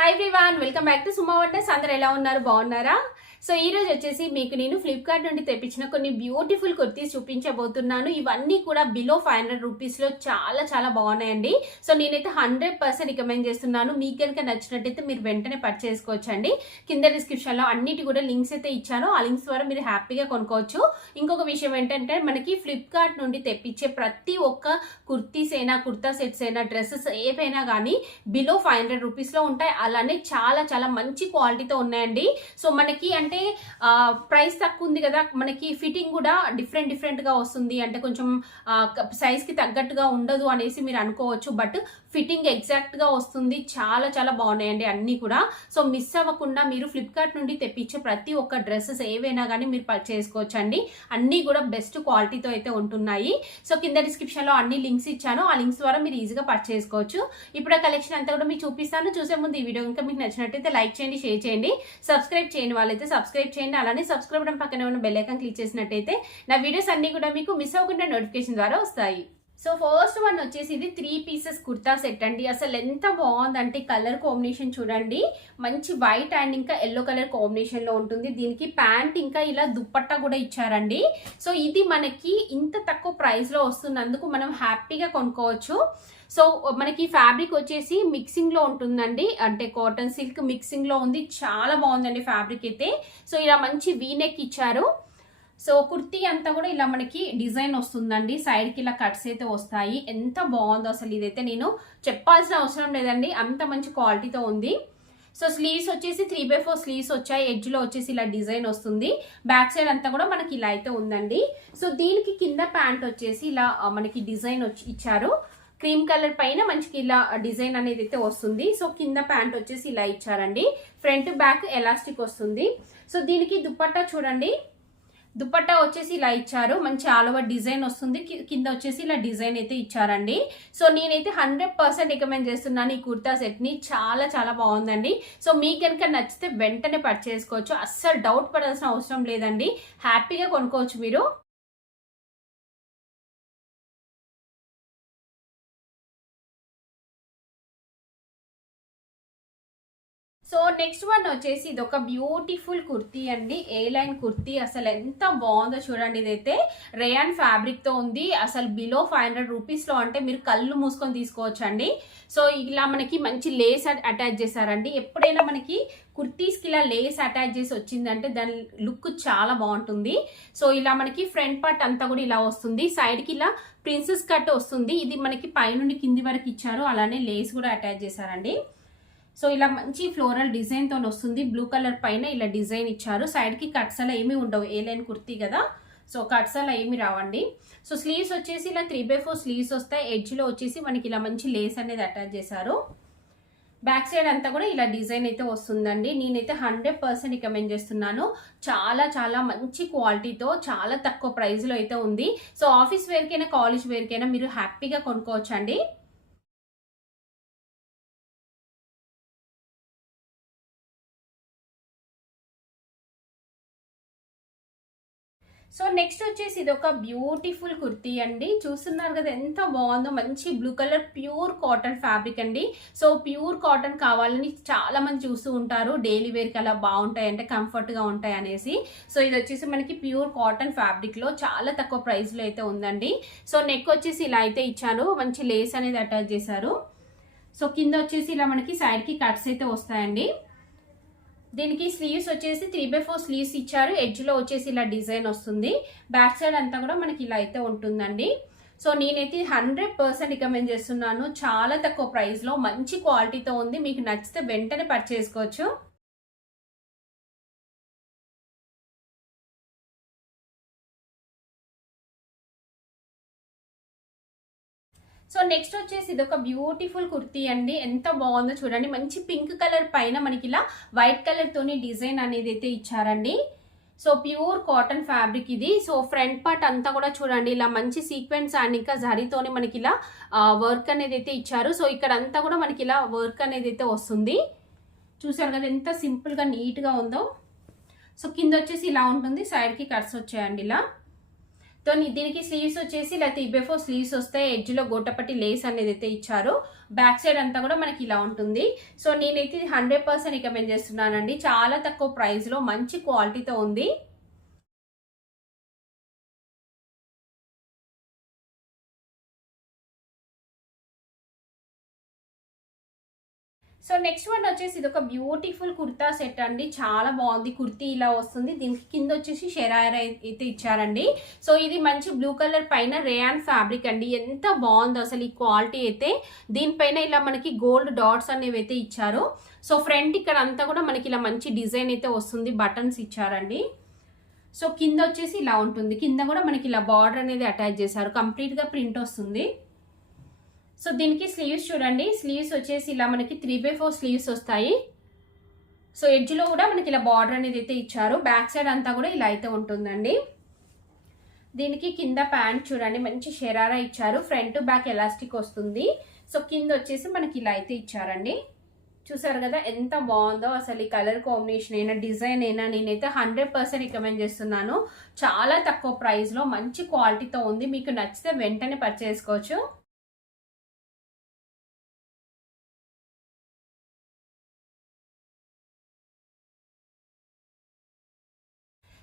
Hi everyone, welcome back to Suma wonders. అందరూ ఎలా ఉన్నారు? బాగున్నారా? సో ఈ రోజు వచ్చేసి మీకు నేను ఫ్లిప్కార్ట్ నుండి తెప్పించిన కొన్ని బ్యూటిఫుల్ కుర్తీస్ చూపించబోతున్నాను. ఇవన్నీ కూడా బిలో 500 రూపీస్లో చాలా చాలా బాగున్నాయండి. సో నేనైతే 100% రికమెండ్ చేస్తున్నాను. మీకు కనుక నచ్చినట్టయితే మీరు వెంటనే పర్చేస్ చేసుకోవచ్చండి. కింద డిస్క్రిప్షన్లో అన్నిటి కూడా లింక్స్ అయితే ఇచ్చాను. ఆ లింక్స్ ద్వారా మీరు హ్యాపీగా కొనుక్కోవచ్చు. ఇంకొక విషయం ఏంటంటే మనకి ఫ్లిప్కార్ట్ నుండి తెప్పించే ప్రతి ఒక్క కుర్తీస్ అయినా, కుర్తా సెట్స్ అయినా, డ్రెస్సెస్ ఏవైనా కానీ బిలో 500 రూపీస్లో ఉంటాయి. అలానే చాలా చాలా మంచి క్వాలిటీతో ఉన్నాయండి. సో మనకి అంటే ప్రైస్ తక్కువ ఉంది కదా, మనకి ఫిట్టింగ్ కూడా డిఫరెంట్ గా వస్తుంది. అంటే కొంచెం సైజ్ కి తగ్గట్టుగా ఉండదు అనేసి మీరు అనుకోవచ్చు, బట్ ఫిట్టింగ్ ఎగ్జాక్ట్ గా వస్తుంది. చాలా చాలా బాగున్నాయండి అన్ని కూడా. సో మిస్ అవ్వకుండా మీరు ఫ్లిప్కార్ట్ నుండి తెప్పించే ప్రతి ఒక్క డ్రెస్సెస్ ఏవైనా కానీ మీరు పర్చేస్ చేసుకోవచ్చండి. అన్ని కూడా బెస్ట్ క్వాలిటీతో అయితే ఉంటున్నాయి. సో కింద డిస్క్రిప్షన్ లో అన్ని లింక్స్ ఇచ్చాను. ఆ లింక్స్ ద్వారా మీరు ఈజీగా పర్చేస్ చేసుకోవచ్చు. ఇప్పుడు ఆ కలెక్షన్ అంతా కూడా మీకు చూపిస్తాను. చూసే ముందు ఈ వీడియో ఇంకా మీకు నచ్చినట్టయితే లైక్ చేయండి, షేర్ చేయండి. సబ్స్క్రైబ్ చేయని వాళ్ళైతే సబ్స్క్రైబ్ చేయండి. అలానే సబ్స్క్రైబ్ బటన్ పక్కనే ఉన్న బెల్ ఐకాన్ క్లిక్ చేసినట్టయితే నా వీడియోస్ అన్ని కూడా మీకు మిస్ అవ్వకుండా నోటిఫికేషన్ ద్వారా వస్తాయి. సో ఫస్ట్ వన్ వచ్చేసి ఇది 3 పీసెస్ కుర్తా సెట్ అండి. అసలు ఎంత బాగుందంటే కలర్ కాంబినేషన్ చూడండి, మంచి వైట్ అండ్ ఇంకా ఎల్లో కలర్ కాంబినేషన్ లో ఉంటుంది. దీనికి ప్యాంట్ ఇంకా ఇలా దుప్పట్టా కూడా ఇచ్చారండి. సో ఇది మనకి ఇంత తక్కువ ప్రైస్ లో వస్తున్నందుకు మనం హ్యాపీగా కొనుక్కోవచ్చు. సో మనకి ఫ్యాబ్రిక్ వచ్చేసి మిక్సింగ్ లో ఉంటుందండి, అంటే కాటన్ సిల్క్ మిక్సింగ్ లో ఉంది. చాలా బాగుందండి ఫ్యాబ్రిక్ అయితే. సో ఇలా మంచి వీనెక్ ఇచ్చారు. సో కుర్తీ అంతా కూడా ఇలా మనకి డిజైన్ వస్తుందండి. సైడ్ కి ఇలా కట్స్ అయితే వస్తాయి. ఎంత బాగుందో అసలు, ఇదైతే నేను చెప్పాల్సిన అవసరం లేదండి, అంత మంచి క్వాలిటీతో ఉంది. సో స్లీవ్స్ వచ్చేసి 3/4 స్లీవ్స్ వచ్చాయి. ఎడ్జ్ లో వచ్చేసి ఇలా డిజైన్ వస్తుంది. బ్యాక్ సైడ్ అంతా కూడా మనకి ఇలా అయితే ఉందండి. సో దీనికి కింద ప్యాంట్ వచ్చేసి ఇలా మనకి డిజైన్ ఇచ్చారు. క్రీమ్ కలర్ పైన మంచి ఇలా డిజైన్ అనేది అయితే వస్తుంది. సో కింద ప్యాంట్ వచ్చేసి ఇలా ఇచ్చారండి. ఫ్రంట్ బ్యాక్ ఎలాస్టిక్ వస్తుంది. సో దీనికి దుపట్టా చూడండి, దుపట్టా వచ్చేసి ఇలా ఇచ్చారు. మంచి ఆల్ ఓవర్ డిజైన్ వస్తుంది. కింద వచ్చేసి ఇలా డిజైన్ అయితే ఇచ్చారండి. సో నేనైతే 100% రికమెండ్ చేస్తున్నాను ఈ కుర్తా సెట్ ని. చాలా చాలా బాగుందండి. సో మీకు కనుక నచ్చితే వెంటనే పర్చేస్ చేసుకోవచ్చు. అస్సలు డౌట్ పడాల్సిన అవసరం లేదండి, హ్యాపీగా కొనుక్కోవచ్చు మీరు. సో నెక్స్ట్ వన్ వచ్చేసి ఇది ఒక బ్యూటిఫుల్ కుర్తీ అండి, ఏ లైన్ కుర్తీ. అసలు ఎంత బాగుందో చూడండి. ఇదైతే రేయాన్ ఫ్యాబ్రిక్ తో ఉంది. అసలు బిలో 500 రూపీస్ లో అంటే మీరు కళ్ళు మూసుకొని తీసుకోవచ్చు అండి. సో ఇలా మనకి మంచి లేస్ అటాచ్ చేశారండి. ఎప్పుడైనా మనకి కుర్తీస్ కి ఇలా లేస్ అటాచ్ చేసి వచ్చిందంటే దాని లుక్ చాలా బాగుంటుంది. సో ఇలా మనకి ఫ్రంట్ పార్ట్ అంతా కూడా ఇలా వస్తుంది. సైడ్ కి ఇలా ప్రిన్సెస్ కట్ వస్తుంది. ఇది మనకి పైనుండి కింది వరకు ఇచ్చారు. అలానే లేస్ కూడా అటాచ్ చేశారండి. సో ఇలా మంచి ఫ్లోరల్ డిజైన్ తో వస్తుంది. బ్లూ కలర్ పైన ఇలా డిజైన్ ఇచ్చారు. సైడ్ కి కట్స్ అలా ఏమీ ఉండవు, ఏ లైన్ కుర్తీ కదా, సో కట్స్ అలా ఏమి రావండి. సో స్లీవ్స్ వచ్చేసి ఇలా 3/4 స్లీవ్స్ వస్తాయి. ఎడ్జ్ లో వచ్చేసి మనకి ఇలా మంచి లేస్ అనేది అటాచ్ చేశారు. బ్యాక్ సైడ్ అంతా కూడా ఇలా డిజైన్ అయితే వస్తుందండి. నేనైతే 100% రికమెండ్ చేస్తున్నాను. చాలా చాలా మంచి క్వాలిటీతో చాలా తక్కువ ప్రైస్ లో అయితే ఉంది. సో ఆఫీస్ వేర్ కైనా, కాలేజ్ వేర్ కైనా మీరు హ్యాపీగా కొనుక్కోవచ్చు అండి. సో నెక్స్ట్ వచ్చేసి ఇది ఒక బ్యూటిఫుల్ కుర్తీ అండి. చూస్తున్నారు కదా ఎంత బాగుందో, మంచి blue colour pure cotton fabric అండి. సో ప్యూర్ కాటన్ కావాలని చాలా మంది చూస్తూ ఉంటారు, డైలీ వేర్ కి అలా బాగుంటాయి అంటే కంఫర్ట్ గా ఉంటాయి అనేసి. సో ఇది వచ్చేసి మనకి ప్యూర్ కాటన్ ఫ్యాబ్రిక్ లో చాలా తక్కువ ప్రైస్ లో అయితే ఉందండి. సో నెక్ వచ్చేసి ఇలా అయితే ఇచ్చారు, మంచి లేస్ అనేది అటాచ్ చేశారు. సో కింద వచ్చేసి ఇలా మనకి సైడ్ కి కట్స్ అయితే వస్తాయండి. దీనికి స్లీవ్స్ వచ్చేసి 3/4 స్లీవ్స్ ఇచ్చారు. ఎడ్జ్ లో వచ్చేసి ఇలా డిజైన్ వస్తుంది. బ్యాక్ సైడ్ అంతా కూడా మనకి ఇలా అయితే ఉంటుందండి. సో నేనైతే 100% రికమెండ్ చేస్తున్నాను. చాలా తక్కువ ప్రైస్ లో మంచి క్వాలిటీతో ఉంది. మీకు నచ్చితే వెంటనే పర్చేస్ చేసుకోవచ్చు. సో నెక్స్ట్ వచ్చేసి ఇది ఒక బ్యూటిఫుల్ కుర్తీ అండి. ఎంత బాగుందో చూడండి. మంచి పింక్ కలర్ పైన మనకి ఇలా వైట్ కలర్ తోని డిజైన్ అనేది అయితే ఇచ్చారండి. సో ప్యూర్ కాటన్ ఫ్యాబ్రిక్ ఇది. సో ఫ్రంట్ పార్ట్ అంతా కూడా చూడండి ఇలా మంచి సీక్వెన్స్ అండ్ ఇంకా జరీతోని మనకి ఇలా వర్క్ అనేది అయితే ఇచ్చారు. సో ఇక్కడ అంతా కూడా మనకి ఇలా వర్క్ అనేది అయితే వస్తుంది. చూసారు కదా ఎంత సింపుల్ గా నీట్ గా ఉందో. సో కింద వచ్చేసి ఇలా ఉంటుంది. సైడ్ కి కట్స్ వచ్చాయండి ఇలా. దీనికి స్లీవ్స్ వచ్చేసి ఇలా 3/4 స్లీవ్స్ వస్తాయి. ఎడ్జ్లో గోటపట్టి లేస్ అనేది అయితే ఇచ్చారు. బ్యాక్ సైడ్ అంతా కూడా మనకి ఇలా ఉంటుంది. సో నేనైతే 100% రికమెండ్ చేస్తున్నానండి. చాలా తక్కువ ప్రైస్లో మంచి క్వాలిటీతో ఉంది. సో నెక్స్ట్ వన్ వచ్చేసి ఇది ఒక బ్యూటిఫుల్ కుర్తా సెట్ అండి. చాలా బాగుంది. కుర్తీ ఇలా వస్తుంది. దీనికి కింద వచ్చేసి షెరారా అయితే ఇచ్చారండి. సో ఇది మంచి బ్లూ కలర్ పైన రేయాన్ ఫ్యాబ్రిక్ అండి. ఎంత బాగుందో అసలు ఈ క్వాలిటీ అయితే. దీనిపైన ఇలా మనకి గోల్డ్ డాట్స్ అనేవి అయితే ఇచ్చారు. సో ఫ్రంట్ ఇక్కడ అంతా కూడా మనకి ఇలా మంచి డిజైన్ అయితే వస్తుంది. బటన్స్ ఇచ్చారండి. సో కింద వచ్చేసి ఇలా ఉంటుంది. కింద కూడా మనకి ఇలా బార్డర్ అనేది అటాచ్ చేశారు. కంప్లీట్ గా ప్రింట్ వస్తుంది. సో దీనికి స్లీవ్స్ చూడండి. స్లీవ్స్ వచ్చేసి ఇలా మనకి 3/4 స్లీవ్స్ వస్తాయి. సో ఎడ్జ్లో కూడా మనకి ఇలా బార్డర్ అనేది అయితే ఇచ్చారు. బ్యాక్ సైడ్ అంతా కూడా ఇలా అయితే ఉంటుందండి. దీనికి కింద ప్యాంట్ చూడండి, మంచి షెరారా ఇచ్చారు. ఫ్రంట్ బ్యాక్ ఎలాస్టిక్ వస్తుంది. సో కింద వచ్చేసి మనకి ఇలా అయితే ఇచ్చారండి. చూసారు కదా ఎంత బాగుందో అసలు. ఈ కలర్ కాంబినేషన్ అయినా డిజైన్ అయినా నేనైతే 100% రికమెండ్ చేస్తున్నాను. చాలా తక్కువ ప్రైస్లో మంచి క్వాలిటీతో ఉంది. మీకు నచ్చితే వెంటనే పర్చేస్ చేసుకోవచ్చు.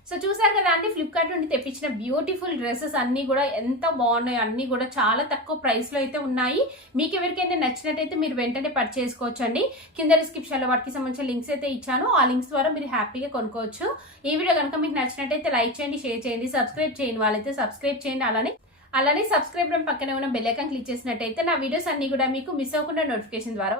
సో చూసారు కదా అండి, ఫ్లిప్కార్ట్ నుండి తెప్పించిన బ్యూటిఫుల్ డ్రెస్సెస్ అన్ని కూడా ఎంత బాగున్నాయి. అన్ని కూడా చాలా తక్కువ ప్రైస్ లో అయితే ఉన్నాయి. మీకు ఎవరికైనా నచ్చినట్టయితే మీరు వెంటనే పర్చేస్ చేసుకోవచ్చు అండి. కింద డిస్క్రిప్షన్ లో వాటికి సంబంధించిన లింక్స్ అయితే ఇచ్చాను. ఆ లింక్స్ ద్వారా మీరు హ్యాపీగా కొనుక్కోవచ్చు. ఈ వీడియో కనుక మీకు నచ్చినట్టయితే లైక్ చేయండి, షేర్ చేయండి, సబ్స్క్రైబ్ చేయండి. వాళ్ళైతే సబ్స్క్రైబ్ చేయండి. అలానే సబ్స్క్రైబ్ పక్కనే ఉన్న బెల్ ఐకాన్ క్లిక్ చేసినట్టయితే నా వీడియోస్ అన్ని కూడా మీకు మిస్ అవ్వకుండా నోటిఫికేషన్ ద్వారా